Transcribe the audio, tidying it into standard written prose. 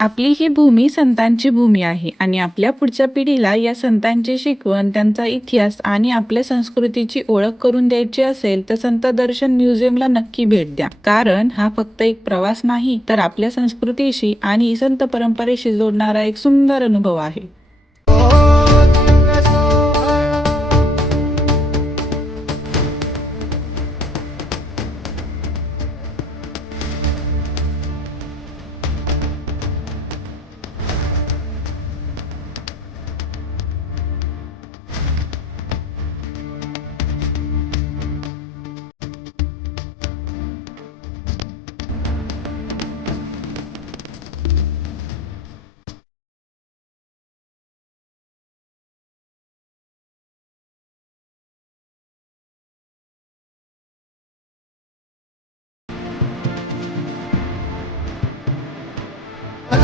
आपली ही भूमी संतांची भूमी आहे आणि आपल्या पुढच्या पिढीला या संतांची शिकवण, त्यांचा इतिहास आणि आपल्या संस्कृतीची ओळख करून द्यायची असेल तर संत दर्शन म्युझियमला नक्की भेट द्या. कारण हा फक्त एक प्रवास नाही तर आपल्या संस्कृतीशी आणि संत परंपरेशी जोडणारा एक सुंदर अनुभव आहे.